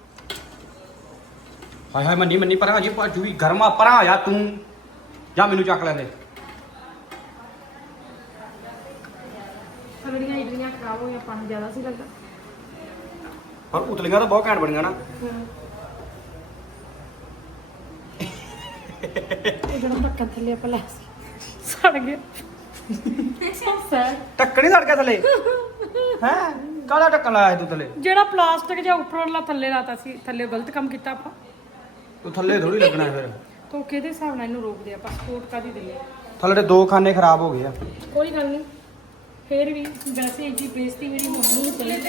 ਹਾਏ ਹਾਏ ਮੰਨੀ ਮੰਨੀ, ਪਰਾਂ ਜੀ ਭਾਜੂ ਵੀ ਗਰਮਾ, ਪਰਾਂ ਆ ਜਾ ਤੂੰ। ਜਾਂ ਮੈਨੂੰ ਚੱਕ ਲੈਂਦੇ। ਅਗੜੀਆਂ ਇਡਲੀਆਂ ਖਰਾਬ ਹੋਈਆਂ, ਪਾਣੀ ਜ਼ਿਆਦਾ ਸੀ ਲੱਗਦਾ। ਪਰ ਉਤਲੀਆਂ ਤਾਂ ਬਹੁਤ ਘੈਂਟ ਬਣੀਆਂ ਨਾ। ਇਹ ਜਿਹੜਾ ਢੱਕਣ ਥੱਲੇ ਆਪਾਂ ਲਾਇਆ ਸੀ ਸੜ ਗਿਆ। ਸਰ ਢੱਕਣ ਹੀ ਸੜ ਗਿਆ ਥੱਲੇ। ਹੈ ਕਾਹਦਾ ਢੱਕਣ ਲਾਇਆ ਤੂੰ ਥੱਲੇ? ਜਿਹੜਾ ਪਲਾਸਟਿਕ ਜਾਂ ਉੱਪਰਲਾ ਥੱਲੇ ਲਾਤਾ ਸੀ, ਥੱਲੇ ਗਲਤ ਕੰਮ ਕੀਤਾ ਆਪਾਂ। ਤੂੰ ਥੱਲੇ ਥੋੜੀ ਲੱਗਣਾ ਫਿਰ। ਤੋ ਕਿਹਦੇ ਹਿਸਾਬ ਨਾਲ ਇਹਨੂੰ ਰੋਕਦੇ ਆਪਾਂ, ਸਪੋਰਟ ਕਾਦੀ ਦਿੰਦੇ? ਥੱਲੇ ਦੇ 2 ਖਾਨੇ ਖਰਾਬ ਹੋ ਗਏ ਆ। ਕੋਈ ਗੱਲ ਨਹੀਂ, ਫੇਰ ਵੀ ਵੈਸੇ ਜੀ ਬੇਇੱਜ਼ਤੀ ਮੇਰੀ ਮੰਮੀ ਨੂੰ ਚੱਲੇ।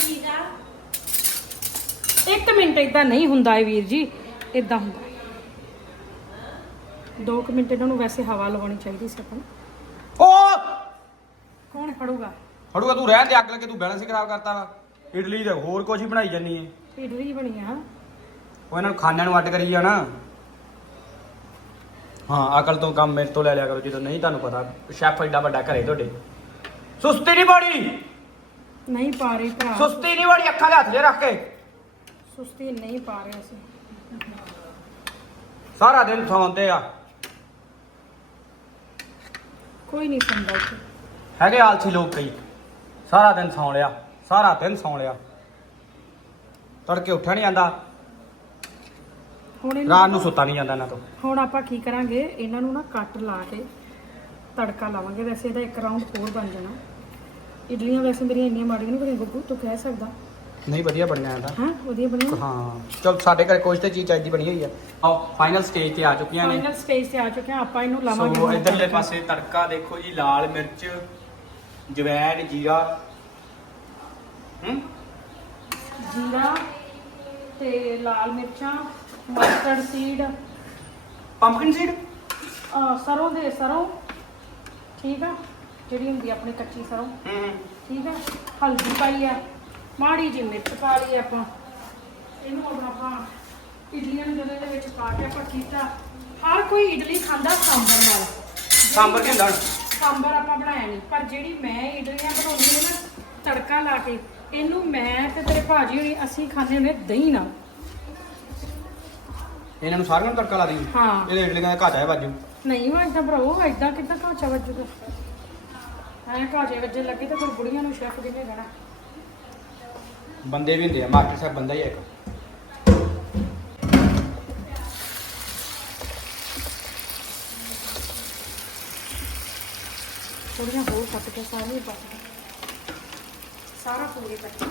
1 ਮਿੰਟ ਇਦਾਂ ਨਹੀਂ ਹੁੰਦਾ ਹੈ ਵੀਰ ਜੀ, ਇਦਾਂ ਹੁੰਦਾ ਹੈ। 2 ਮਿੰਟ ਇਹਨਾਂ ਨੂੰ ਵੈਸੇ ਹਵਾ ਲਵਾਉਣੀ ਚਾਹੀਦੀ ਸੀ ਆਪਾਂ ਨੂੰ। ਓ ਕੌਣ ਫੜੂਗਾ? ਹੜੂਗਾ ਤੂੰ, ਰਹਿਣ ਦੇ, ਅੱਗ ਲੱਗੇ, ਤੂੰ ਬੈਲੈਂਸ ਹੀ ਖਰਾਬ ਕਰਤਾ ਵਾ। ਇਡਲੀ ਤੇ ਹੋਰ ਕੁਝ ਹੀ ਬਣਾਈ ਜਾਨੀ ਹੈ। ਇਡਲੀ ਬਣੀ ਆ। ਉਹ ਇਹਨਾਂ ਨੂੰ ਖਾਣਿਆਂ ਨੂੰ ਅੱਡ ਕਰੀ ਜਾਣਾ। ਹਾਂ, ਅਕਲ ਤੋਂ ਕੰਮ ਮੇਰੇ ਤੋਂ ਲੈ ਲਿਆ ਕਰੋ ਜਦੋਂ ਨਹੀਂ ਤੁਹਾਨੂੰ ਪਤਾ। ਸ਼ੈਫ ਐਡਾ ਵੱਡਾ ਘਰੇ ਤੁਹਾਡੇ। ਸੁਸਤੀ ਨਹੀਂ ਬੜੀ, ਨਹੀਂ ਪਾ ਰਹੇ ਭਰਾ, ਸੁਸਤੀ ਨਹੀਂ ਬੜੀ। ਅੱਖਾਂ ਦੇ ਹੱਥ 'ਚ ਰੱਖ ਕੇ ਸੁਸਤੀ ਨਹੀਂ ਪਾ ਰਹੇ ਅਸੀਂ। ਸਾਰਾ ਦਿਨ ਸੌਂਦੇ ਆ। ਕੋਈ ਨਹੀਂ ਸੁਣਦਾ ਇੱਥੇ। ਹੈਗੇ ਆਲਸੀ ਲੋਕ ਕਈ। ਸਾਰਾ ਦਿਨ ਸੌਂ ਲਿਆ, ਸਾਰਾ ਦਿਨ ਸੌਂ ਲਿਆ, ਤੜਕੇ ਉੱਠਿਆ ਨਹੀਂ ਜਾਂਦਾ, ਹੁਣ ਰਾਤ ਨੂੰ ਸੁੱਤਾ ਨਹੀਂ ਜਾਂਦਾ ਇਹਨਾਂ ਤੋਂ। ਹੁਣ ਆਪਾਂ ਕੀ ਕਰਾਂਗੇ, ਇਹਨਾਂ ਨੂੰ ਨਾ ਕੱਟ ਲਾ ਕੇ ਤੜਕਾ ਲਾਵਾਂਗੇ। ਵੈਸੇ ਇਹਦਾ 1 ਰਾਊਂਡ ਹੋਰ ਬਣ ਜਾਣਾ। ਇਡਲੀਆਂ ਵੈਸੇ ਮੇਰੀਆਂ ਇੰਨੀਆਂ ਮਾੜੀਆਂ ਨਹੀਂ ਬਣੀਆਂ ਗੁੱਗੂ, ਤੂੰ ਕਹਿ ਸਕਦਾ। ਨਹੀਂ ਵਧੀਆ ਬਣਿਆ ਇਹਦਾ। ਹਾਂ ਵਧੀਆ ਬਣੀਆਂ। ਹਾਂ ਚਲ, ਸਾਡੇ ਘਰੇ ਕੁਝ ਤੇ ਚੀਜ਼ ਚਾਹੀਦੀ ਬਣੀ ਹੋਈ ਆ। ਆਓ ਫਾਈਨਲ ਸਟੇਜ ਤੇ ਆ ਚੁੱਕੀਆਂ ਨੇ। ਫਾਈਨਲ ਸਟੇਜ ਤੇ ਆ ਚੁੱਕੇ ਹਾਂ ਆਪਾਂ। ਇਹਨੂੰ ਲਾਵਾਂਗੇ ਸੋ ਹੁਣ ਇਧਰਲੇ ਤੜਕਾ। ਪਾਸੇ ਤੜਕਾ ਦੇਖੋ ਜੀ, ਲਾਲ ਮਿਰਚ, ਜਵੈਣ, ਜੀਰਾ, ਜੀਰਾ ਤੇ ਲਾਲ ਮਿਰਚਾਂ, ਮਸਟਰਡ ਸੀਡ, ਪੰਪਕਿਨ ਸੀਡ, ਸਰੋਂ ਠੀਕ ਆ, ਜਿਹੜੀ ਹੁੰਦੀ ਆ ਆਪਣੀ ਕੱਚੀ ਸਰੋਂ, ਠੀਕ ਆ। ਹਲਦੀ ਪਾਈ ਆ, ਮਾੜੀ ਜਿਹੀ ਮਿਰਚ ਪਾ ਲਈ ਆਪਾਂ। ਇਹਨੂੰ ਹੁਣ ਆਪਾਂ ਇਡਲੀਆਂ ਨੂੰ ਜਦੋਂ ਇਹਦੇ ਵਿੱਚ ਪਾ ਕੇ ਆਪਾਂ ਕੀਤਾ। ਹਰ ਕੋਈ ਇਡਲੀ ਖਾਂਦਾ ਸਾਂਬਰ ਨਾਲ। ਸਾਂਬਰ ਕਿੰਦਾ ਸਾਂਬਰ ਆਪਾਂ ਬਣਾਇਆ ਨਹੀਂ, ਪਰ ਜਿਹੜੀ ਮੈਂ ਇਡਲੀਆਂ ਬਣਾਉਂਦੀ ਹਾਂ ਨਾ ਤੜਕਾ ਲਾ ਕੇ, ਇਹਨੂੰ ਮੈਂ ਤੇ ਤੇਰੇ ਭਾਜੀ ਹੋਣੀ ਅਸੀਂ ਖਾਂਦੇ ਹੁੰਦੇ ਦਹੀਂ ਨਾਲ। ਇਹਨਾਂ ਨੂੰ ਸਾਰਿਆਂ ਨੂੰ ਤੜਕਾ ਲਾ ਦੀ। ਹਾਂ। ਇਹਦੇ ਇਡਲੀਆਂ ਦਾ ਘਾਟਾ ਹੈ ਬਾਜੂ। ਨਹੀਂ ਉਹ ਏਦਾਂ ਭਰਾਓ, ਏਦਾਂ ਕਿੱਦਾਂ ਘਾਚਾ ਵੱਜੂਗਾ? ਐਂ ਘਾਚੇ ਵੱਜਣ ਲੱਗੇ ਤਾਂ ਫਿਰ ਬੁੜੀਆਂ ਨੂੰ ਸ਼ੈਫ ਕਿਹਨੇ ਕਹਿਣਾ? ਬੰਦੇ ਵੀ ਹੁੰਦੇ ਆ, ਮਾਸਟਰ ਸਾਹਿਬ ਬੰਦਾ ਹੀ ਆ ਇੱਕ। ਥੋੜੀਆਂ ਹੋਰ ਕੱਟ ਕੇ ਸਾਰੀਆਂ ਪਾ ਕੇ ਸਾਰਾ ਪੂਰੀ ਕੱਟ।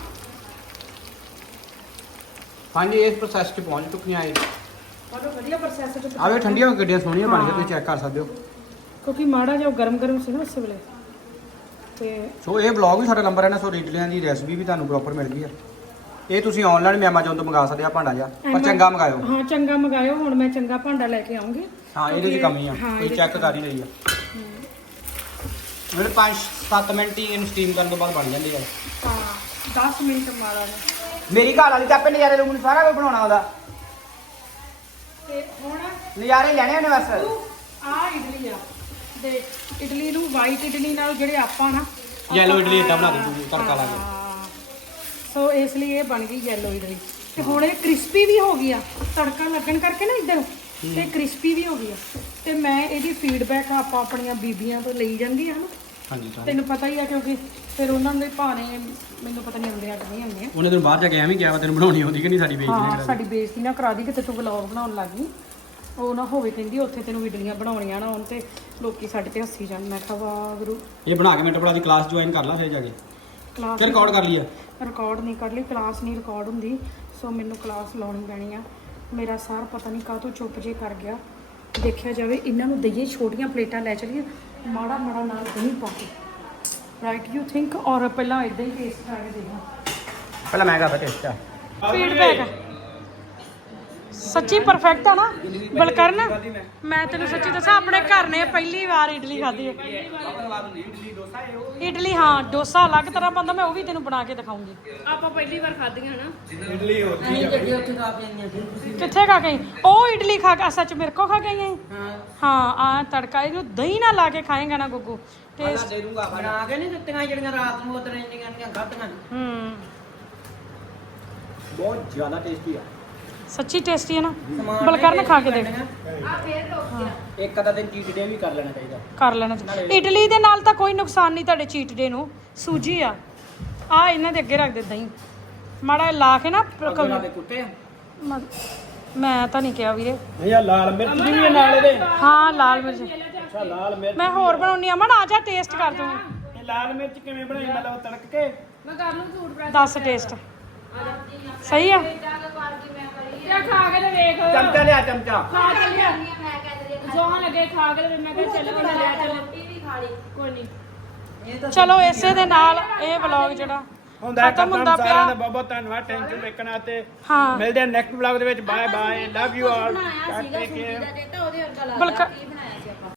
ਹਾਂਜੀ, ਇਸ ਪ੍ਰੋਸੈਸ 'ਚ ਪਹੁੰਚ ਚੁੱਕੀਆਂ ਇਹ। ਬਹੁਤ ਵਧੀਆ ਪ੍ਰੋਸੈਸ ਹੈ। ਆਵੇ ਠੰਡੀਆਂ ਹੋ ਕੇ ਕਿੱਡੀਆਂ ਸੋਹਣੀਆਂ ਬਣ ਗਈਆਂ, ਤੁਸੀਂ ਚੈੱਕ ਕਰ ਸਕਦੇ ਹੋ। ਕਿਉਂਕਿ ਮਾੜਾ ਜਿਹਾ ਗਰਮ ਸੀ ਨਾ ਉਸ ਵੇਲੇ। ਤੇ ਸੋ ਇਹ ਵਲੌਗ ਵੀ ਸਾਡਾ ਨੰਬਰ ਹੈ ਨਾ। ਸੋ ਇਡਲੀਆਂ ਦੀ ਰੈਸਪੀ ਵੀ ਤੁਹਾਨੂੰ ਪ੍ਰੋਪਰ ਮਿਲ ਗਈ ਆ। ਇਹ ਤੁਸੀਂ ਆਨਲਾਈਨ ਵੀ Amazon ਤੋਂ ਮੰਗਾ ਸਕਦੇ ਆ ਭਾਂਡਾ ਜਿਹਾ, ਪਰ ਚੰਗਾ ਮੰਗਾਇਓ। ਹਾਂ ਚੰਗਾ ਮੰਗਾਇਓ। ਹੁਣ ਮੈਂ ਚੰਗਾ ਭਾਂਡਾ ਲੈ ਕੇ ਆਉਂਗੀ। ਹਾਂ, ਇਹਦੇ 'ਚ ਕਮੀ ਆ, ਹਾਂ, ਤੁਸੀਂ ਇਹਦੇ 'ਚ ਚੈੱਕ ਕਰ ਹੀ ਲਈ ਆ। ਮੇਰੇ 5-7 ਮਿੰਟ ਹੀ ਇਹਨੂੰ ਸਟੀਮ ਕਰਨ ਤੋਂ ਬਾਅਦ ਬਣ ਜਾਂਦੀ ਹੈ। ਹਾਂ 10 ਮਿੰਟ ਮਾਰਾ ਨੇ। ਮੇਰੀ ਘਰ ਵਾਲੀ ਤਾਂ ਆਪੇ ਨਜ਼ਾਰੇ ਲੂਣ ਸਾਰਾ ਕੁਝ ਬਣਾਉਣਾ ਉਹਦਾ। ਤੇ ਹੁਣ ਨਜ਼ਾਰੇ ਲੈਣੇ ਉਹਨੇ ਬਸ। ਆ ਇਡਲੀ ਆ ਤੇ ਇਡਲੀ ਨੂੰ ਵਾਈਟ ਇਡਲੀ ਨਾਲ ਜਿਹੜੇ ਆਪਾਂ ਨਾ ਯੈਲੋ ਇਡਲੀ ਇੱਦਾਂ ਬਣਾ ਦਿੰਦੀ ਤੜਕਾ ਲਾ ਕੇ। ਹਾਂ। ਸੋ ਇਸ ਲਈ ਇਹ ਬਣ ਗਈ ਯੈਲੋ ਇਡਲੀ ਤੇ ਹੁਣ ਇਹ ਕ੍ਰਿਸਪੀ ਵੀ ਹੋ ਗਈ ਆ ਤੜਕਾ ਲੱਗਣ ਕਰਕੇ ਨਾ ਇੱਧਰ ਤੇ ਕ੍ਰਿਸਪੀ ਵੀ ਹੋ ਗਈ ਆ। ਤੇ ਮੈਂ ਇਹਦੀ ਫੀਡਬੈਕ ਆਪਾਂ ਆਪਣੀਆਂ ਬੀਬੀਆਂ ਤੋਂ ਲਈ ਜਾਂਦੀ ਆ ਨਾ। ਹਾਂਜੀ ਤੈਨੂੰ ਪਤਾ ਹੀ ਆ ਕਿਉਂਕਿ ਫਿਰ ਉਹਨਾਂ ਦੇ ਭਾਣੇ ਮੈਨੂੰ ਪਤਾ ਨਹੀਂ ਆਉਂਦੇ ਆ ਕਿ ਨਹੀਂ ਆਉਂਦੇ ਆ। ਉਹਨੇ ਤੈਨੂੰ ਬਾਹਰ ਜਾ ਕੇ ਐਵੇਂ ਕਿਹਾ ਵਾ ਤੈਨੂੰ ਬਣਾਉਣੀ ਆਉਂਦੀ ਕਿ ਨਹੀਂ ਸਾਡੀ ਬੇਇੱਜ਼ਤੀ ਹਾਂ ਨਾ ਸਾਡੀ ਬੇਇੱਜ਼ਤੀ ਨਾ ਕਰਾ ਦੀ ਕਿਤੇ ਤੂੰ ਵਲੌਗ ਬਣਾਉਣ ਲੱਗ ਗਈ ਉਹ ਨਾ ਹੋਵੇ ਕਹਿੰਦੀ ਉੱਥੇ ਤੈਨੂੰ ਇਡਲੀਆਂ ਬਣਾਉਣੀਆਂ ਨਾ ਹੋਣ ਤੇ ਲੋਕੀ ਸਾਡੇ ਤੇ ਹੱਸੀ ਜਾਣ। ਮੈਂ ਕਿਹਾ ਵਾਹਿਗੁਰੂ ਇਹ ਬਣਾ ਕੇ ਮਿੰਟ ਬੜਾ ਦੀ ਕਲਾਸ ਜੁਆਇਨ ਕਰ ਲਾ ਫਿਰ ਜਾ ਕੇ ਕਲਾਸ ਫਿਰ ਰਿਕਾਰਡ ਕਰ ਲਿਆ। ਰਿਕਾਰਡ ਨਹੀਂ ਕਰ ਲਈ ਕਲਾਸ ਨਹੀਂ ਰਿਕਾਰਡ ਹੁੰਦੀ ਸੋ ਮੈਨੂੰ ਕਲਾਸ ਲਾਉਣੀ ਪੈਣੀ ਆ। ਮੇਰਾ ਸਾਰ ਪਤਾ ਨਹੀਂ ਕਾਹਤੋਂ ਚੁੱਪ ਜੇ ਕਰ ਗਿਆ। ਦੇਖਿਆ ਜਾਵੇ ਇਹਨਾਂ ਨੂੰ ਦਈਏ ਛੋਟੀਆਂ ਪਲੇਟਾਂ ਲੈ ਚਲੀਏ ਮਾੜਾ ਮਾੜਾ ਨਾਲ ਦਹੀਂ ਪਾ ਕੇ ਰਾਈਟ ਯੂ ਥਿੰਕ ਔਰ ਪਹਿਲਾਂ ਇਦਾਂ ਹੀ ਟੇਸਟ ਕਰਕੇ ਦੇਖਾਂ। ਪਹਿਲਾਂ ਮੈਂ ਕਰਦਾ ਟੇਸਟ ਆ। ਫੀਡਬੈਕ ਸੱਚੀ ਪਰਫੈਕਟ ਆ ਨਾ ਬਲਕਰਨ। ਮੈਂ ਤੈਨੂੰ ਸੱਚੀ ਦੱਸਾਂ ਆਪਣੇ ਘਰ ਨੇ ਪਹਿਲੀ ਵਾਰ ਇਡਲੀ ਖਾਧੀ ਹੈ। ਇਡਲੀ ਹਾਂ ਡੋਸਾ ਅਲੱਗ ਤਰ੍ਹਾਂ ਬਣਦਾ ਮੈਂ ਉਹ ਵੀ ਤੈਨੂੰ ਬਣਾ ਕੇ ਦਿਖਾਉਂਗੀ। ਆਪਾਂ ਪਹਿਲੀ ਵਾਰ ਖਾਧੀਆਂ ਨਾ। ਇਡਲੀ ਹੋਤੀ ਅਸੀਂ ਗੱਡੀ ਉੱਥੇ ਖਾ ਕੇ ਆਈਆਂ ਸੀ। ਕਿੱਥੇ ਖਾ ਗਈ ਉਹ ਇਡਲੀ ਖਾ ਕੇ ਸੱਚ ਮੇਰੇ ਕੋ ਖਾ ਗਈ ਹੈ। ਹਾਂ ਆ ਤੜਕਾ ਇਹਨੂੰ ਦਹੀਂ ਨਾਲ ਲਾ ਕੇ ਖਾਏਗਾ ਨਾ ਗੁੱਗੂ ਟੇਸਟ। ਦੇ ਦੂੰਗਾ ਬਣਾ ਕੇ ਨਹੀਂ ਦਿੱਤੀਆਂ ਜਿਹੜੀਆਂ ਰਾਤ ਨੂੰ ਉਧਰ ਇੰਨੀਆਂ ਖਾਧੀਆਂ। ਬਹੁਤ ਜ਼ਿਆਦਾ ਟੇਸਟੀ ਆ। ਸੱਚੀ ਟੇਸਟੀ ਹੈ ਨਾ ਬਲਕਰਨ ਖਾ ਕੇ ਦੇਖ ਇੱਕ ਅੱਧਾ ਦਿਨ ਚੀਟ ਡੇ ਵੀ ਕਰ ਲੈਣਾ ਚਾਹੀਦਾ। ਕਰ ਲੈਣਾ ਚਾਹੀਦਾ। ਇਡਲੀ ਦੇ ਨਾਲ ਤਾਂ ਕੋਈ ਨੁਕਸਾਨ ਨਹੀਂ ਤੁਹਾਡੇ ਚੀਟ ਡੇ ਨੂੰ। ਸੂਜੀ ਆ ਇਹਨਾਂ ਦੇ ਅੱਗੇ ਰੱਖ ਦੇ ਦਹੀਂ ਮਾੜਾ ਜਿਹਾ ਲਾ ਕੇ ਨਾ ਕੁੱਟੇ ਆ ਮੈਂ ਤਾਂ ਨਹੀਂ ਕਿਹਾ ਵੀਰੇ। ਨਹੀਂ ਆ ਲਾਲ ਮਿਰਚ ਵੀ ਹੈ ਨਾਲ ਇਹਦੇ। ਹਾਂ ਲਾਲ ਮਿਰਚ ਅੱਛਾ ਲਾਲ ਮਿਰਚ ਮੈਂ ਹੋਰ ਬਣਾਉਣੀ ਆ ਮਨ ਆ ਜਾ ਟੇਸਟ ਕਰ ਤੂੰ। ਇਹ ਲਾਲ ਮਿਰਚ ਕਿਵੇਂ ਬਣਾਈ ਮਤਲਬ ਤੜਕ ਕੇ? ਮੈਂ ਕਰ ਲੂੰ ਝੂਠ ਬਰਾ ਦੱਸ ਟੇਸਟ ਸਹੀ ਆ। ਜਾ ਖਾ ਕੇ ਤੇ ਵੇਖ ਚਮਚਾ ਲਿਆ ਚਮਚਾ। ਖਾ ਕੇ ਲਿਆ ਜੋਹਾਂ ਲੱਗੇ ਖਾ ਕੇ ਤੇ ਮੈਂ ਕਿਹਾ ਚੱਲ ਹੁਣ ਲਿਆ ਚੱਲ ਰੋਟੀ ਵੀ ਖਾ ਲਈ ਕੋਈ ਨਹੀਂ। ਚਲੋ ਇਸੇ ਦੇ ਨਾਲ ਇਹ ਵਲੌਗ ਜਿਹੜਾ ਹੁੰਦਾ ਖਤਮ ਹੁੰਦਾ ਸਾਰਿਆਂ ਦਾ ਪਿਆ। ਬਹੁਤ ਬਹੁਤ ਧੰਨਵਾਦ ਥੈਂਕ ਯੂ ਦੇਖਣ ਵਾਸਤੇ। ਹਾਂ ਮਿਲਦੇ ਹਾਂ ਨੈਕਸਟ ਵਲੌਗ ਦੇ ਵਿੱਚ। Bye bye love you all. Balkaran